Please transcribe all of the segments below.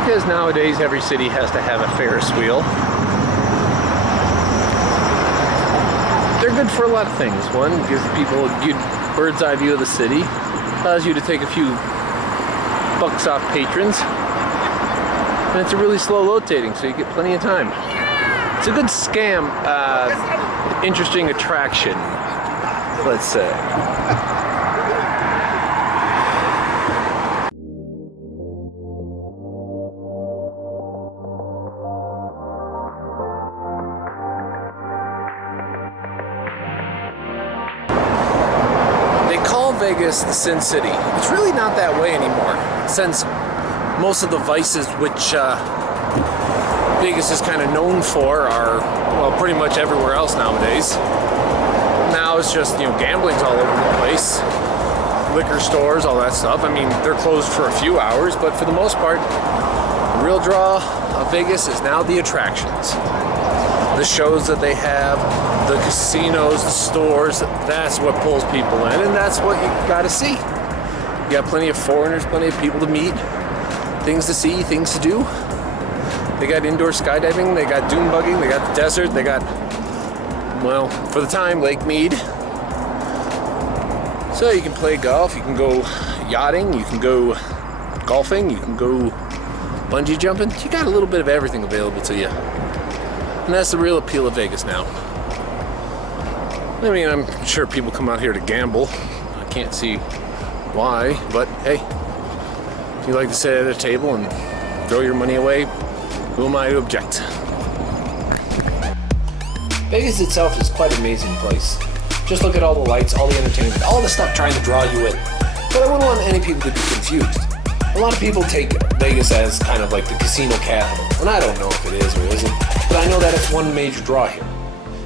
Because nowadays every city has to have a Ferris wheel. They're good for a lot of things. One, gives people a good bird's eye view of the city. Allows you to take a few bucks off patrons. And it's a really slow rotating, so you get plenty of time. It's a good scam, interesting attraction, let's say. Vegas, the Sin City. It's really not that way anymore, since most of the vices which Vegas is kind of known for are, well, pretty much everywhere else nowadays. Now it's just, you know, gambling's all over the place. Liquor stores, all that stuff. I mean, they're closed for a few hours, but for the most part, the real draw of Vegas is now the attractions. The shows that they have, the casinos, the stores, that's what pulls people in, and that's what you gotta see. You got plenty of foreigners, plenty of people to meet, things to see, things to do. They got indoor skydiving, they got dune bugging, they got the desert, they got, well, for the time, Lake Mead. So you can play golf, you can go yachting, you can go golfing, you can go bungee jumping. You got a little bit of everything available to you. And that's the real appeal of Vegas now. I mean, I'm sure people come out here to gamble. I can't see why, but hey, if you like to sit at a table and throw your money away, who am I to object? Vegas itself is quite an amazing place. Just look at all the lights, all the entertainment, all the stuff trying to draw you in. But I wouldn't want any people to be confused. A lot of people take Vegas as kind of like the casino capital, and I don't know if it is or isn't, but I know that it's one major draw here,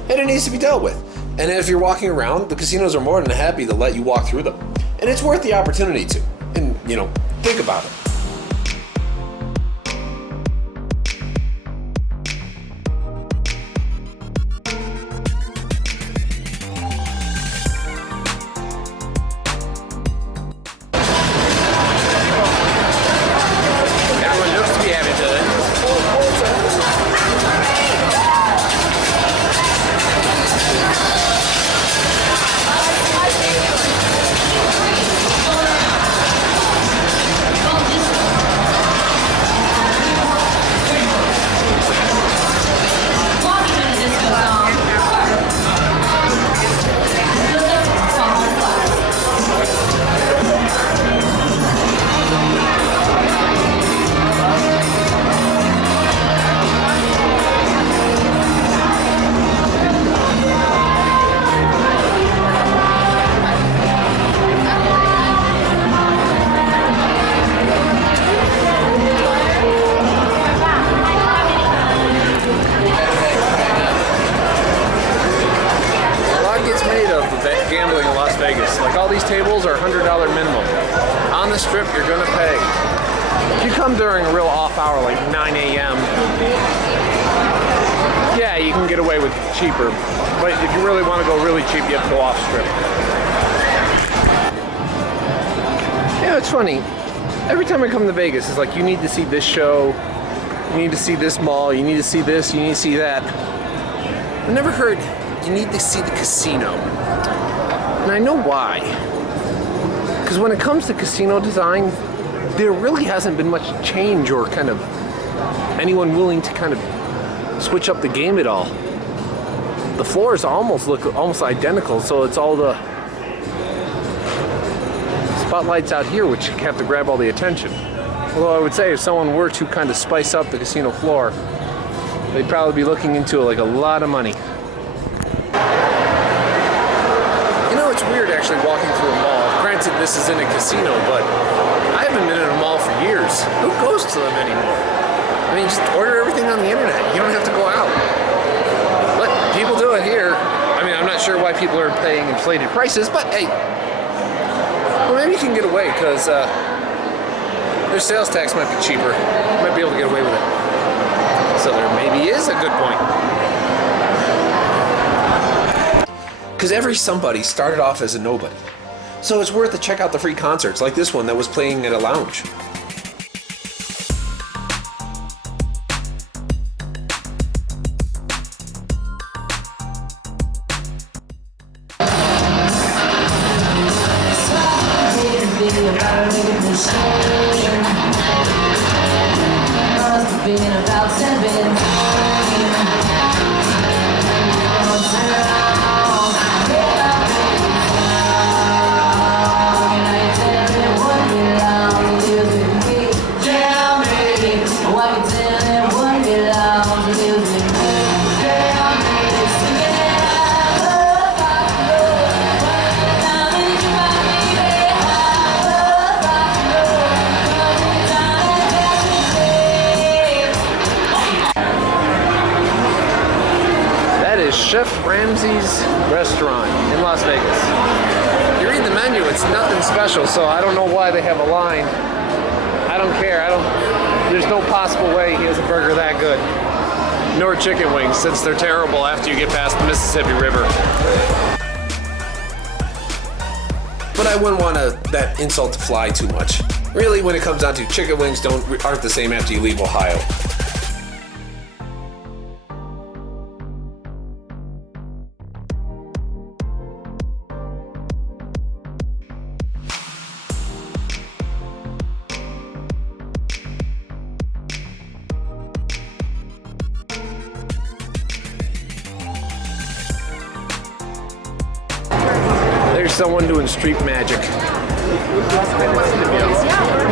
and it needs to be dealt with. And if you're walking around, the casinos are more than happy to let you walk through them, and it's worth the opportunity to. And, you know, think about it. Gambling in Las Vegas. Like, all these tables are $100 minimum. On the strip, you're gonna pay. If you come during a real off hour, like 9 a.m., yeah, you can get away with cheaper. But if you really want to go really cheap, you have to go off strip. Yeah, it's funny. Every time I come to Vegas, it's like, you need to see this show, you need to see this mall, you need to see this, you need to see that. I never heard you need to see the casino. And I know why. Because when it comes to casino design, there really hasn't been much change or kind of anyone willing to kind of switch up the game at all. The floors look almost identical, so it's all the spotlights out here which have to grab all the attention. Although I would say if someone were to kind of spice up the casino floor, they'd probably be looking into like a lot of money. You know, it's weird actually walking through a mall. Granted, this is in a casino, but I haven't been in a mall for years. Who goes to them anymore? I mean, just order everything on the internet. You don't have to go out. But people do it here. I mean, I'm not sure why people are paying inflated prices, but hey, well, maybe you can get away because their sales tax might be cheaper. You might be able to get away with it. So there maybe is a good point. Because every somebody started off as a nobody. So it's worth to check out the free concerts like this one that was playing at a lounge. Must have been about 17. Chef Ramsay's restaurant in Las Vegas. You read the menu, it's nothing special, so I don't know why they have a line. I don't care. There's no possible way he has a burger that good. Nor chicken wings, since they're terrible after you get past the Mississippi River. But I wouldn't want that insult to fly too much. Really, when it comes down to chicken wings aren't the same after you leave Ohio. There's someone doing street magic. And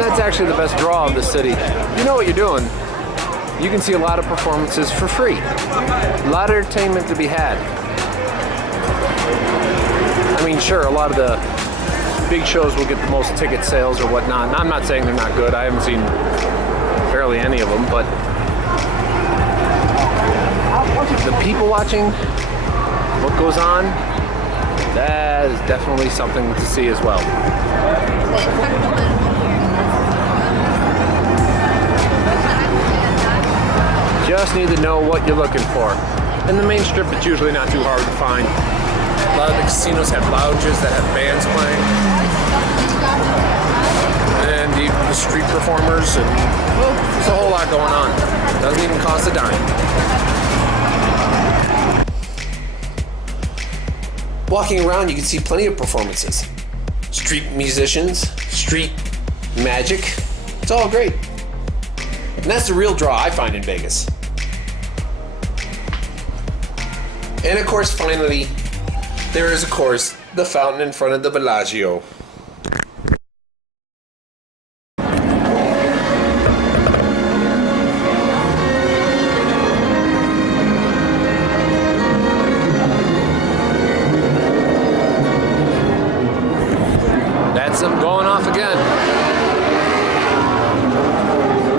that's actually the best draw of the city. You know what you're doing. You can see a lot of performances for free. A lot of entertainment to be had. I mean, sure, a lot of the big shows will get the most ticket sales or whatnot. And I'm not saying they're not good. I haven't seen barely any of them, but the people watching what goes on, that is definitely something to see as well. Just need to know what you're looking for. And the main strip, it's usually not too hard to find. A lot of the casinos have lounges that have bands playing. And even the street performers, and well, there's a whole lot going on. Doesn't even cost a dime. Walking around, you can see plenty of performances. Street musicians, street magic. It's all great. And that's the real draw I find in Vegas. And of course, finally, there is, of course, the fountain in front of the Bellagio. Them going off again.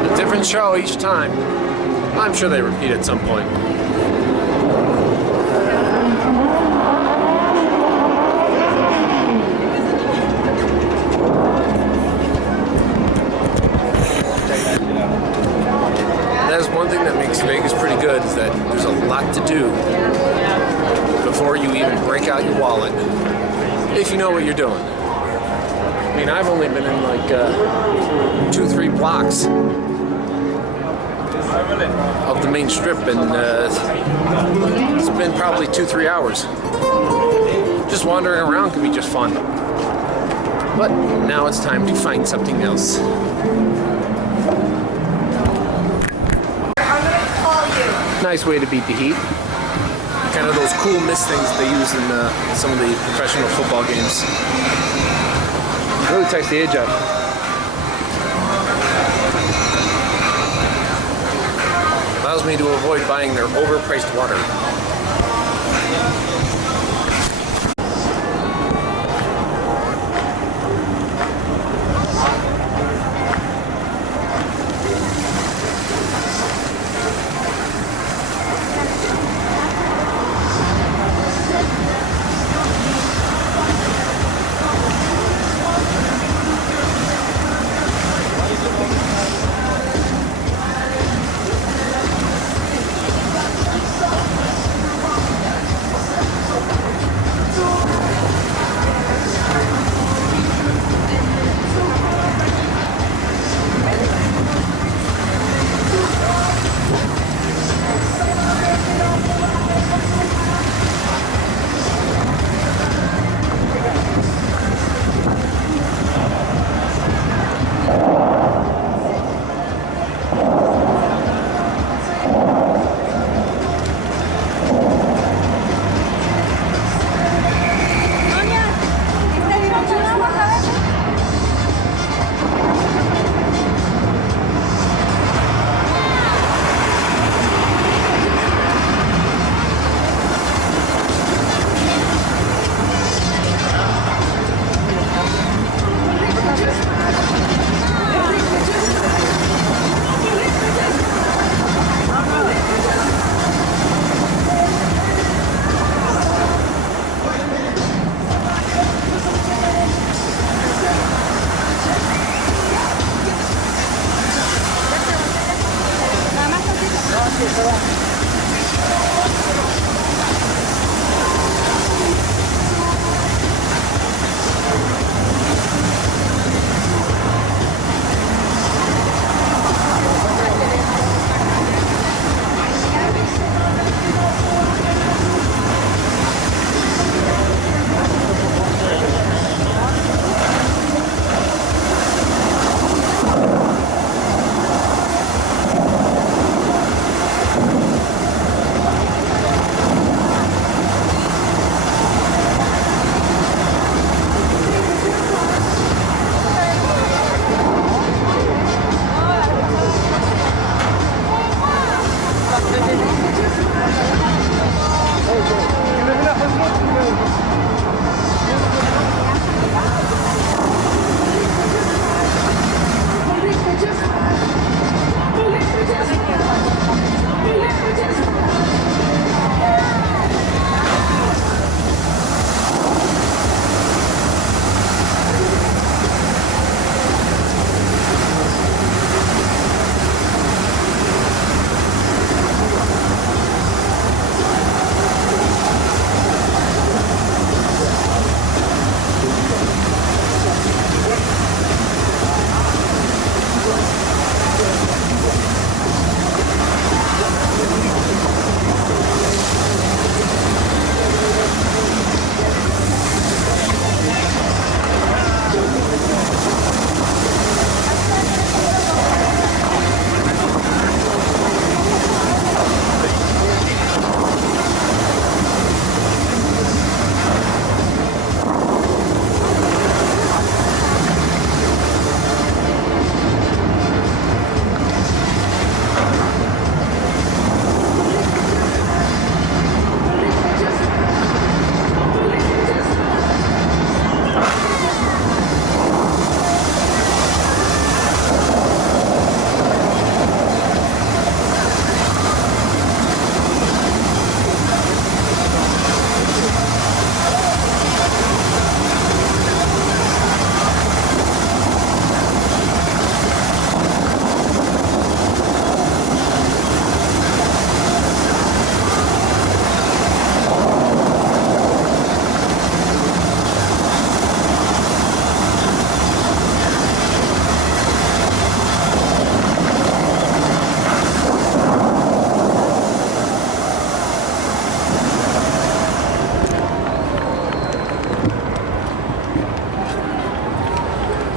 A different show each time. I'm sure they repeat at some point. That's one thing that makes Vegas pretty good, is that there's a lot to do before you even break out your wallet, if you know what you're doing. I mean, I've only been in like 2-3 blocks of the main strip, and it's been probably 2-3 hours. Just wandering around can be just fun. But now it's time to find something else. Nice way to beat the heat. Kind of those cool mist things they use in some of the professional football games. Really takes the edge up. Allows me to avoid buying their overpriced water.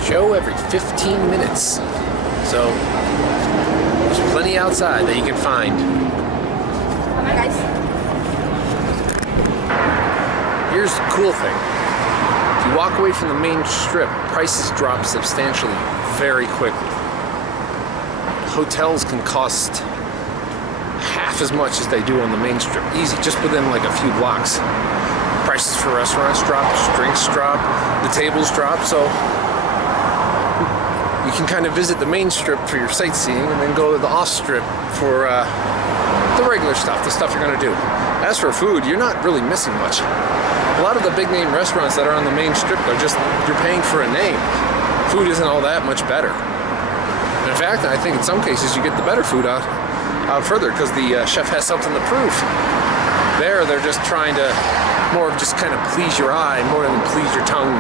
Show every 15 minutes. So there's plenty outside that you can find. Hi guys. Here's the cool thing. If you walk away from the main strip, prices drop substantially very quickly. Hotels can cost half as much as they do on the main strip. Easy, just within like a few blocks. Prices for restaurants drop, drinks drop, the tables drop, so you can kind of visit the main strip for your sightseeing and then go to the off strip for the regular stuff, the stuff you're going to do. As for food, you're not really missing much. A lot of the big name restaurants that are on the main strip are just, you're paying for a name. Food isn't all that much better. In fact, I think in some cases you get the better food out further because the chef has something to prove. There, they're just trying to more of just kind of please your eye more than please your tongue.